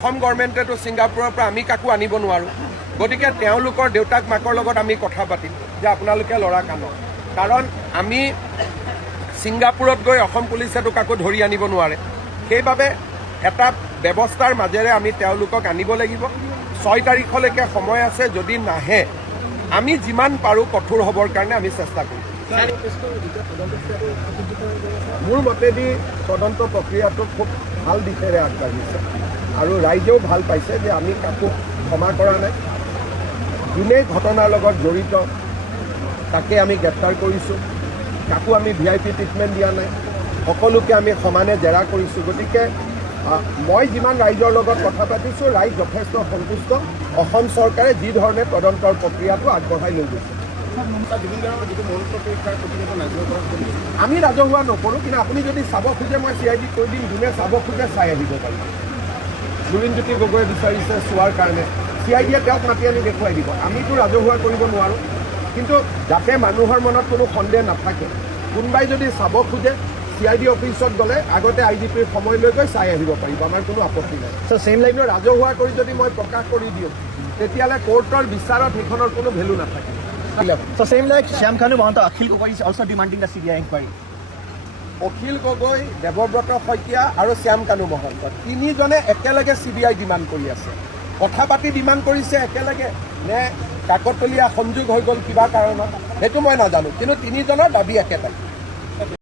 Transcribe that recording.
অসম গভৰ্ণমেণ্টেতো ছিংগাপুৰৰ পৰা আমি কাকো আনিব নোৱাৰোঁ। গতিকে তেওঁলোকৰ দেউতাক মাকৰ লগত আমি কথা পাতিম যে আপোনালোকে ল'ৰাক আনক, কাৰণ আমি ছিংগাপুৰত গৈ অসম পুলিচেতো কাকো ধৰি আনিব নোৱাৰে। সেইবাবে এটা ব্যৱস্থাৰ মাজেৰে আমি তেওঁলোকক আনিব লাগিব। 6 তাৰিখলৈকে সময় আছে, যদি নাহে আমি যিমান পাৰোঁ কঠোৰ হ'বৰ কাৰণে আমি চেষ্টা কৰিম। মোৰ মতেদি তদন্ত প্ৰক্ৰিয়াটো খুব ভাল দিশেৰে আগবাঢ়িছে আৰু ৰাইজেও ভাল পাইছে যে আমি কাকো ক্ষমা কৰা নাই। যোনে ঘটনাৰ লগত জড়িত তাকে আমি গ্ৰেপ্তাৰ কৰিছোঁ, কাকো আমি VIP ট্ৰিটমেণ্ট দিয়া নাই, সকলোকে আমি সমানে জেৰা কৰিছোঁ। গতিকে মই যিমান ৰাইজৰ লগত কথা পাতিছোঁ, ৰাইজ যথেষ্ট সন্তুষ্ট। অসম চৰকাৰে যি ধৰণে তদন্তৰ প্ৰক্ৰিয়াটো আগবঢ়াই লৈ গৈছে। আমি ৰাজহুৱা নকৰোঁ, কিন্তু আপুনি যদি চাব খোজে মই CID কৈ দিম, যোনে চাব খোজে চাই আহিব পাৰিব। লুৰিণজ্যোতি গগৈয়ে বিচাৰিছে চোৱাৰ কাৰণে, CIDয়ে তেওঁক মাতি আনি দেখুৱাই দিব। আমিতো ৰাজহুৱা কৰিব নোৱাৰোঁ, কিন্তু যাতে মানুহৰ মনত কোনো সন্দেহ নাথাকে, কোনোবাই যদি চাব খোজে CID অফিচত গ'লে আগতে IGPৰ সময় লৈ গৈ চাই আহিব পাৰিব, আমাৰ কোনো আপত্তি নাই। কিন্তু ৰাজহুৱা কৰি যদি মই প্ৰকাশ কৰি দিওঁ, তেতিয়াহ'লে কোৰ্টৰ বিচাৰত সেইখনৰ কোনো ভেলু নাথাকে। So same like Shyam Kanu Mahanta, Akhil Gogoi is also demanding the CBI inquiry. Akhil Gogoi, Debabrata Saikia আৰু শ্যাম কানু মহন্ত তিনিজনে একেলগে CBI ডিমাণ্ড কৰি আছে। কথা পাতি ডিমাণ্ড কৰিছে একেলগে নে কাকতলীয়া সংযোগ হৈ গ'ল কিবা কাৰণত, সেইটো মই নাজানো, কিন্তু তিনিজনৰ দাবী একেটাই।